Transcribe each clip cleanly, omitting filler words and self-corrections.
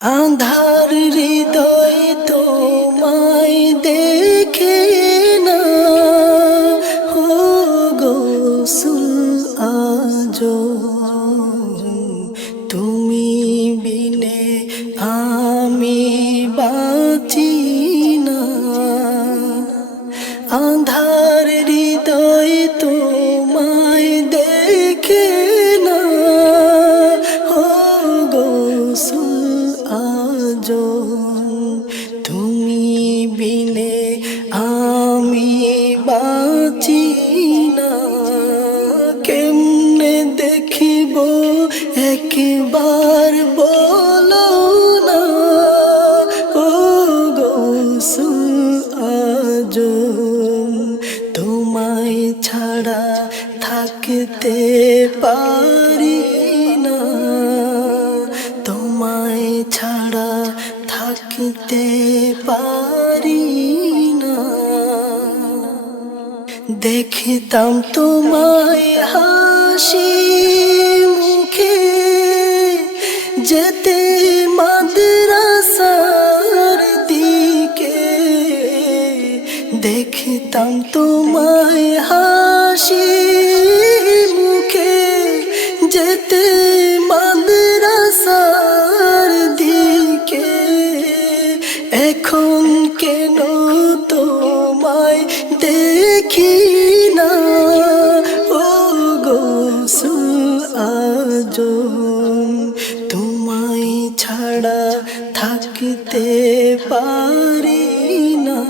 আঁধার হৃদয় তোমায় দেখে না হো গোসুল আজো তুমি বিনে আমি বাঁচি না। আঁধার হৃদয় তোমায় দেখে না হো গোসুল আজো তুমি বিনে আমি বাঁচি না। কেমনে দেখিব একবার বলো না ও গোসুল আজো তোমায় ছাড়া থাকতে পারি না। তোমায় ছাড়া থাকতে পারি না। দেখতাম তোমায় হাসি মুখে যেতে মাদ্রাসার দিকে। দেখতাম তোমায় হাসি মুখে যেতে মাদ্রাসার দিকে। এখন কেন তোমায় দেখি না ও গোসুল আজো তোমায় ছাড়া থাকতে পারি না।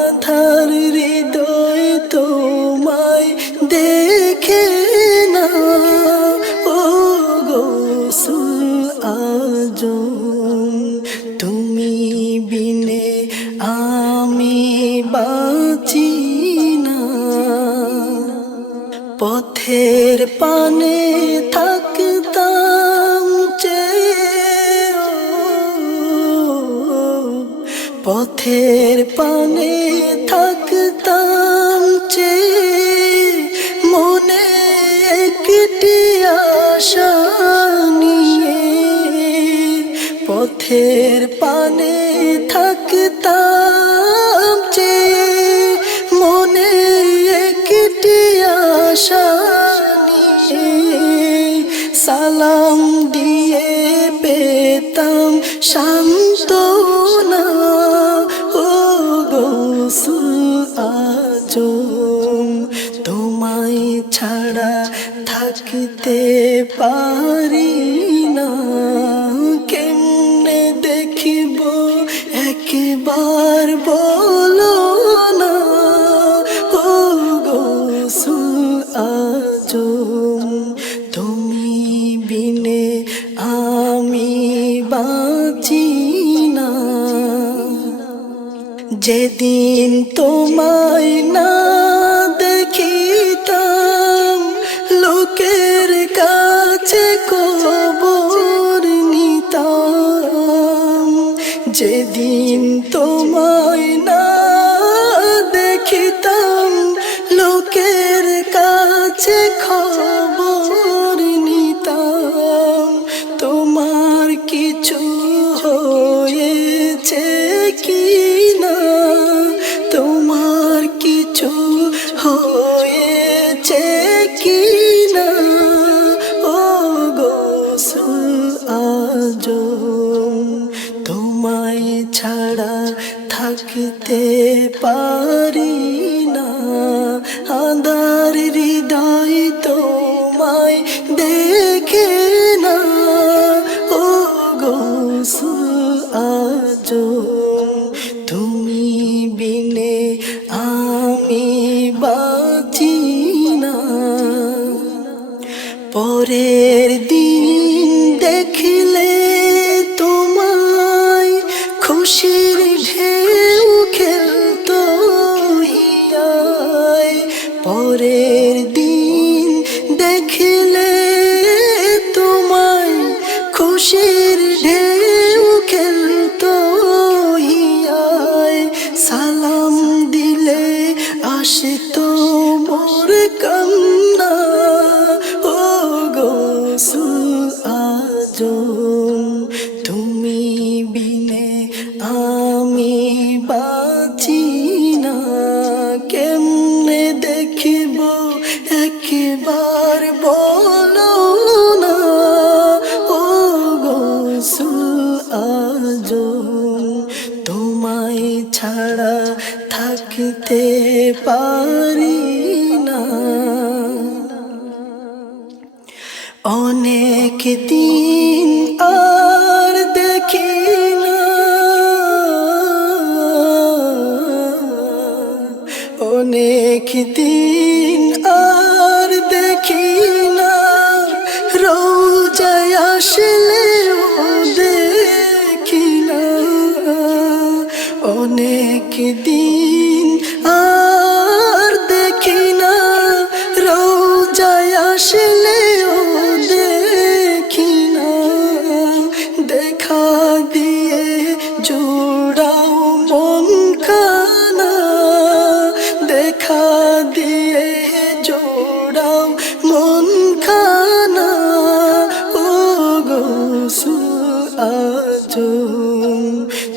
আঁধার হৃদয় তোমায় দেখে না ও গোসুল আজো তুমি বিনে আমি বাঁচি না। পথের পানে থাকতাম চেয়ে পথের পানে থাকতাম চেয়ে মনে একটি আশা নিয়ে। পথের পানে থাকতাম চেয়ে মনে একটি আশা নিয়ে। সালাম দিয়ে পেতাম সান্ত্বনা ও গোসুল আজো তোমায় ছাড়া থাকতে পারি না। কেমনে দেখিব একবার বলো না ও গোসুল আজো তুমি বিনে আমি বাঁচি না। যেদিন তোমায় না দেখিতাম লোকের কাছে খবর নিতাম। যেদিন তোমায় না দেখিতাম লোকের কাছে খবর নিতাম। তোমার কিছু হয়েছে কি না তোমার কিছু হয়েছে কি না ও গোসুল আজো তোমায় ছাড়া থাকতে পারি না। আঁধার হৃদয় তোমায় দেখে না ও গোসুল আজো তুমি বিনে আমি বাঁচি না। পরের দিন দেখলে তোমায় খুশির ঢেউ খেলতো হিয়ায়। পরের দিন দেখলে তোমায় খুশির ঢেউ খেলতো আজো তোমায় ছাড়া থাকতে পারি না। অনেক দিন আর দেখি না, অনেক দিন আর দেখি না, রোজায় আসলেও দেখি না। অনেক দিন আর দেখি না, রোজায় আসলেও দেখি না। দেখা দিয়ে জোড়াও মন খানা, দেখা দিয়ে জোড়াও মন খানা। ও গোসুল আজম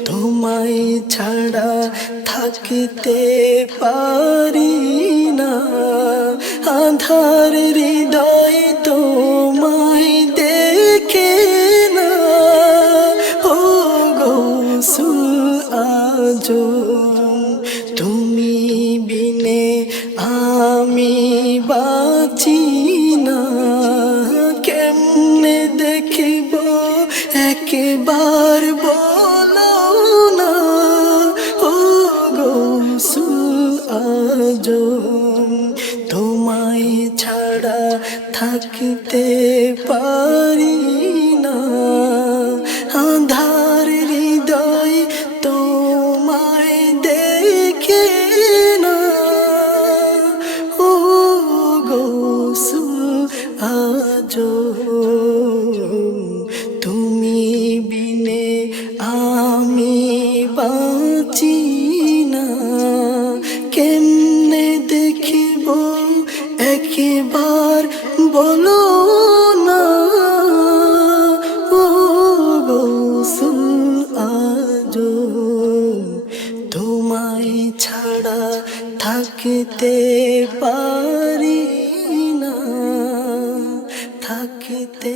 তোমায় ছাড়া থাকতে পারি না। আধার হৃদয় তোমায় দেখে না। ও গোসুল আজম তুমি বিনে আমি বাঁচি না। কেমনে দেখিব একবার বলো না। ও গোসুল আজম তোমায় ছাড়া থাকতে পারি না। আধার হৃদয় তোমায় দেখে না। ও গোসুল আজম তুমি বিনে আমি বাঁচি না। কেমনে দেখিব একবার বলো না। ও গোসুল আজম তোমায় ছাড়া থাকতে পারি না, থাকতে